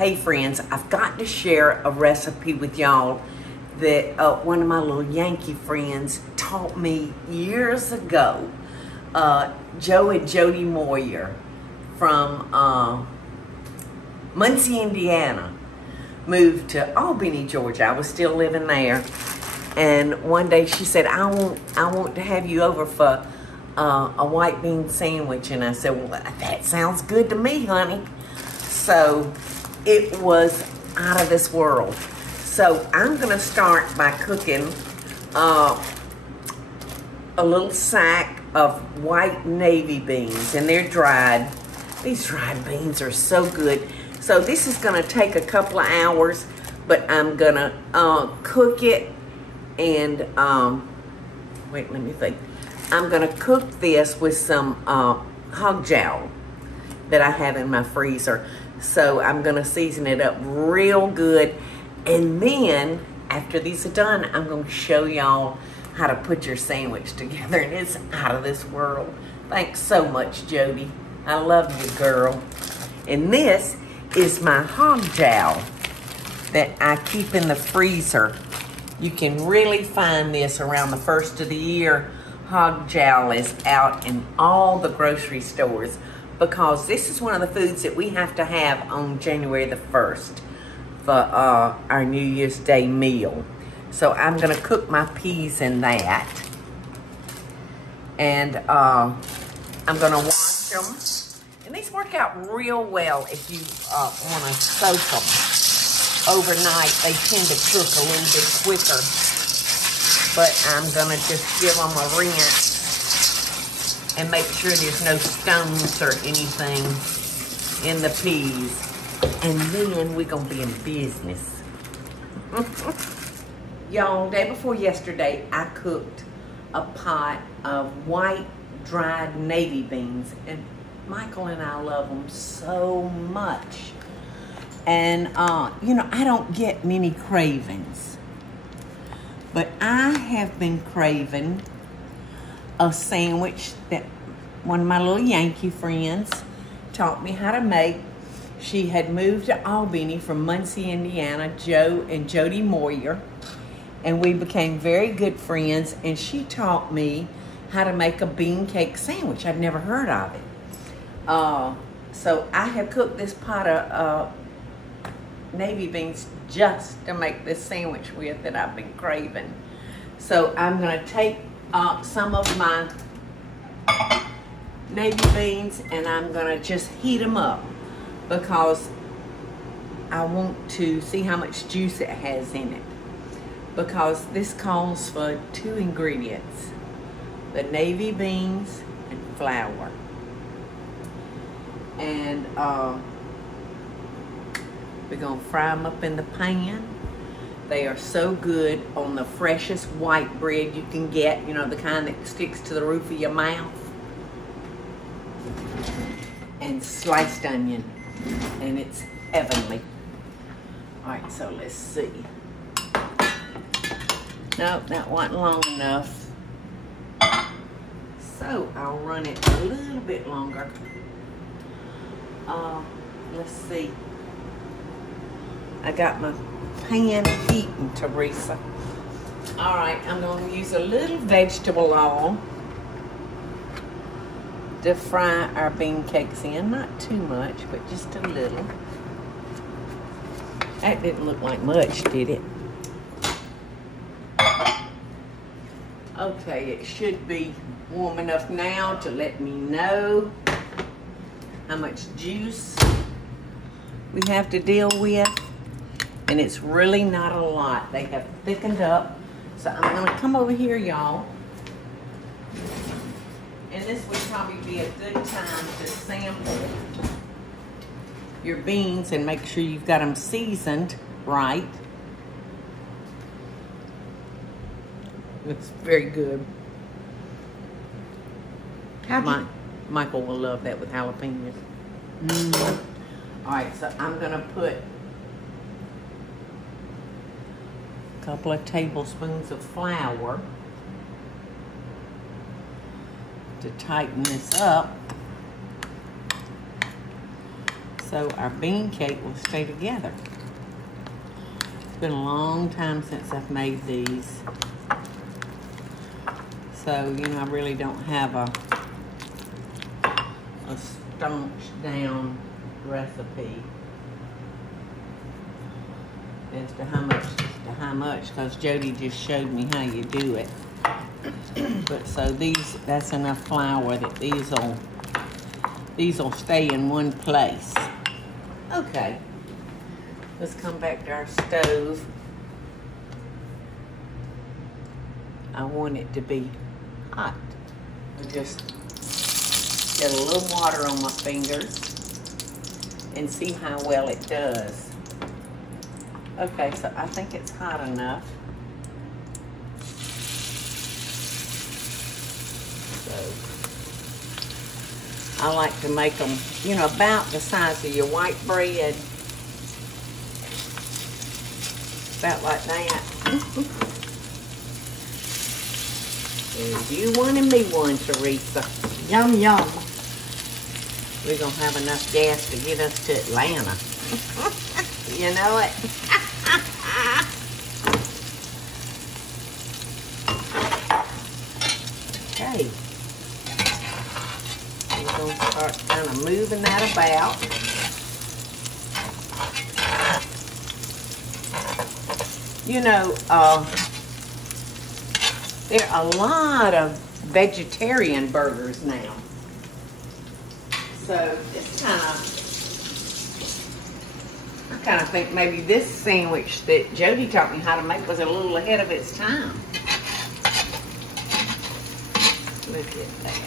Hey friends, I've got to share a recipe with y'all that one of my little Yankee friends taught me years ago. Joe and Jody Moyer from Muncie, Indiana, moved to Albany, Georgia. I was still living there. And one day she said, I want to have you over for a white bean sandwich. And I said, well, that sounds good to me, honey. So it was out of this world. So I'm gonna start by cooking a little sack of white navy beans, and they're dried. These dried beans are so good. So this is gonna take a couple of hours, but I'm gonna cook it and, wait, let me think. I'm gonna cook this with some hog jowl that I have in my freezer. So I'm gonna season it up real good. And then, after these are done, I'm gonna show y'all how to put your sandwich together. And it's out of this world. Thanks so much, Jody. I love you, girl. And this is my hog jowl that I keep in the freezer. You can really find this around the first of the year. Hog jowl is out in all the grocery stores, because this is one of the foods that we have to have on January the 1st for our New Year's Day meal. So I'm gonna cook my peas in that. And I'm gonna wash them. And these work out real well if you wanna soak them overnight. They tend to cook a little bit quicker. But I'm gonna just give them a rinse and make sure there's no stones or anything in the peas. And then we're gonna be in business. Y'all, day before yesterday, I cooked a pot of white dried navy beans, and Michael and I love them so much. And you know, I don't get many cravings, but I have been craving a sandwich that one of my little Yankee friends taught me how to make. She had moved to Albany from Muncie, Indiana, Joe and Jody Moyer, and we became very good friends, and she taught me how to make a bean cake sandwich. I'd never heard of it. So I have cooked this pot of navy beans just to make this sandwich with that I've been craving. So I'm gonna take some of my navy beans and I'm gonna just heat them up, because I want to see how much juice it has in it, because this calls for 2 ingredients: the navy beans and flour. And we're gonna fry them up in the pan. They are so good on the freshest white bread you can get, you know, the kind that sticks to the roof of your mouth. And sliced onion, and it's heavenly. All right, so let's see. Nope, that wasn't long enough. So I'll run it a little bit longer. Let's see. I got my pan heating, Teresa. All right, I'm going to use a little vegetable oil to fry our bean cakes in. Not too much, but just a little. That didn't look like much, did it? Okay, it should be warm enough now to let me know how much juice we have to deal with. And it's really not a lot. They have thickened up. So I'm gonna come over here, y'all. And this would probably be a good time to sample your beans and make sure you've got them seasoned right. It's very good. Michael will love that with jalapenos. All right, so I'm gonna put a couple of tablespoons of flour to tighten this up. so our bean cake will stay together. It's been a long time since I've made these. So, you know, I really don't have a staunch down recipe as to how much, because Jody just showed me how you do it. But so that's enough flour that these will stay in one place. Okay, let's come back to our stove. I want it to be hot. I just get a little water on my fingers and see how well it does. Okay, so I think it's hot enough. So I like to make them, you know, about the size of your white bread. About like that. You one and me one, Teresa. Yum, yum. We're going to have enough gas to get us to Atlanta. You know it? Okay. We're going to start kind of moving that about. You know, there are a lot of vegetarian burgers now. So it's kind of, I kind of think maybe this sandwich that Jody taught me how to make was a little ahead of its time. Look at that.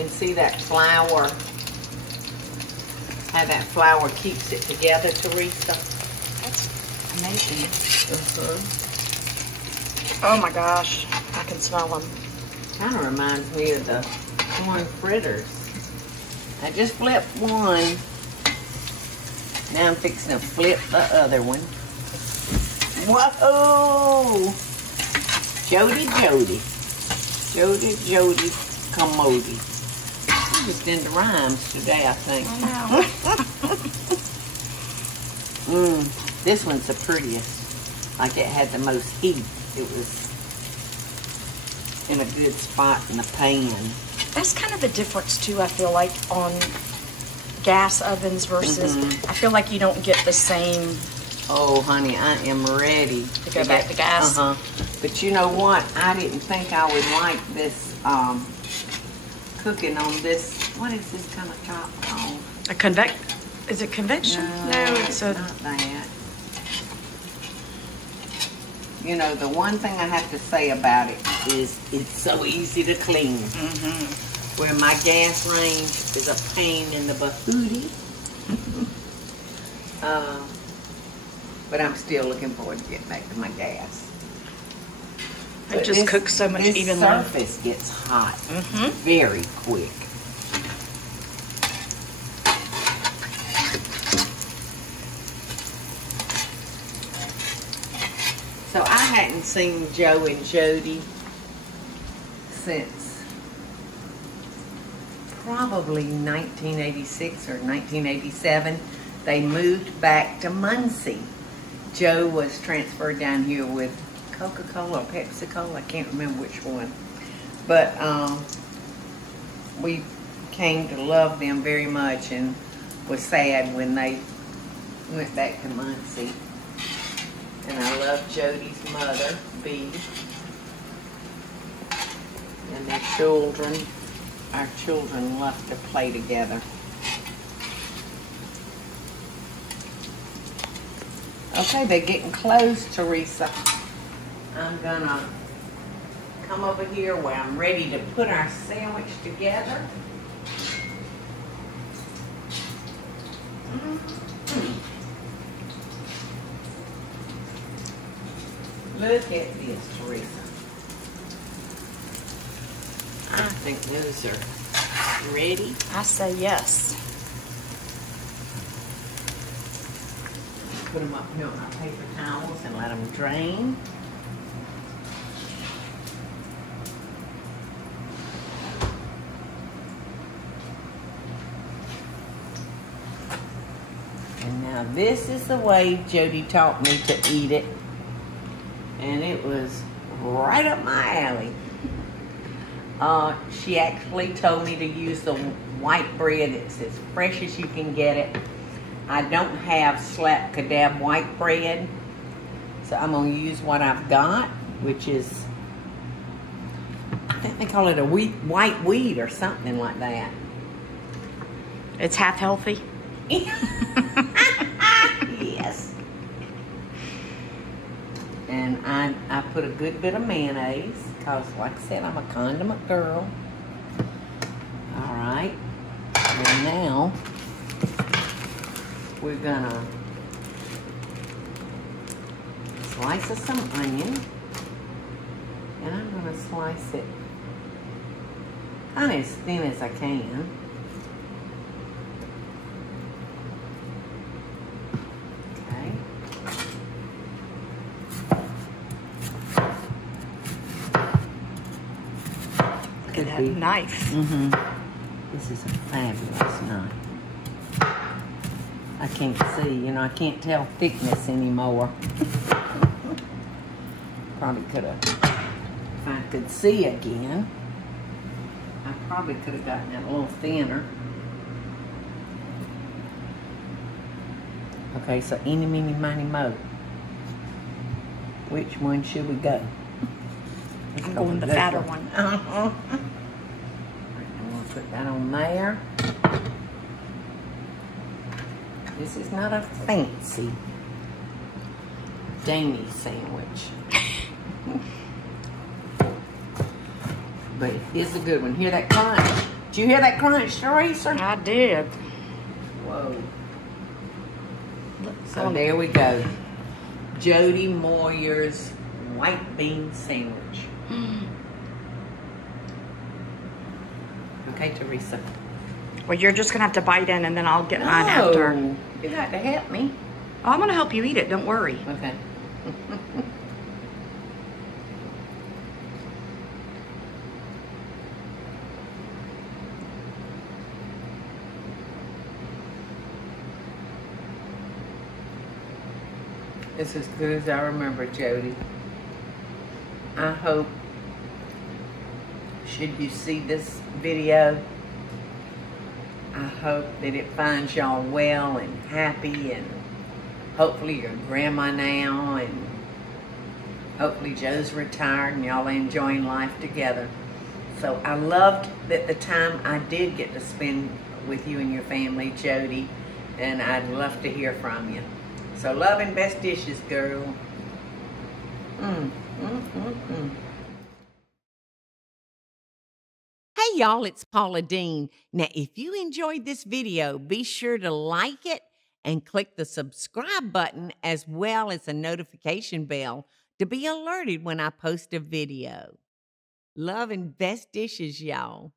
And see that flour, how that flour keeps it together, Teresa? That's amazing. Uh-huh. Oh my gosh, I can smell them. Kind of reminds me of the corn fritters. I just flipped one. Now I'm fixing to flip the other one. Whoa! Jody, commodity. I'm just into rhymes today, I think. I know. This one's the prettiest. Like it had the most heat. It was in a good spot in the pan. That's kind of the difference too, I feel like, on gas ovens versus, I feel like you don't get the same. Oh, honey, I am ready to go back to gas. But you know what? I didn't think I would like this cooking on this. What is this kind of top called? Is it convection? No, it's a. Not that. You know, the one thing I have to say about it is it's so easy to clean. Where my gas range is a pain in the bahootie. But I'm still looking forward to getting back to my gas. It just cooks so much evenly. This surface gets hot very quick. So I hadn't seen Joe and Jody since probably 1986 or 1987. They moved back to Muncie. Joe was transferred down here with Coca-Cola or Pepsi-Cola. I can't remember which one. But we came to love them very much and was sad when they went back to Muncie. And I love Jody's mother, Bee, and their children. Our children love to play together. Okay, they're getting close, Teresa. I'm gonna come over here where I'm ready to put our sandwich together. Look at this, Teresa. I think those are ready. I say yes. Put them up here on our paper towels and let them drain. Now this is the way Jody taught me to eat it. And it was right up my alley. She actually told me to use the white bread. It's as fresh as you can get it. I don't have slap kadab white bread, so I'm going to use what I've got, which is, I think they call it a white wheat or something like that. It's half healthy. Yes. And I put a good bit of mayonnaise because, like I said, I'm a condiment girl. All right. And now we're gonna slice us some onion, and I'm gonna slice it kind of as thin as I can. Okay. Look at that knife. Mm-hmm. This is a fabulous knife. I can't see, you know, I can't tell thickness anymore. Probably could have, if I could see again, I probably could have gotten it a little thinner. Okay, so eeny, meeny, miny, mo. Which one should we go? I'm going the fatter one. I'm going to put that on there. This is not a fancy Deen sandwich. But it is a good one. Hear that crunch? Did you hear that crunch, Teresa? I did. Whoa. So there we go. Jody Moyer's white bean sandwich. Okay, Teresa. Well, you're just going to have to bite in and then I'll get mine after. You got to help me. Oh, I'm going to help you eat it. Don't worry. Okay. It's as good as I remember, Jody. I hope, should you see this video, I hope that it finds y'all well and happy, and hopefully your grandma now, and hopefully Joe's retired and y'all are enjoying life together. So I loved that the time I did get to spend with you and your family, Jody, and I'd love to hear from you. So love and best dishes, girl. Hey y'all, it's Paula Deen. Now if you enjoyed this video, be sure to like it and click the subscribe button as well as the notification bell to be alerted when I post a video. Love and best dishes, y'all.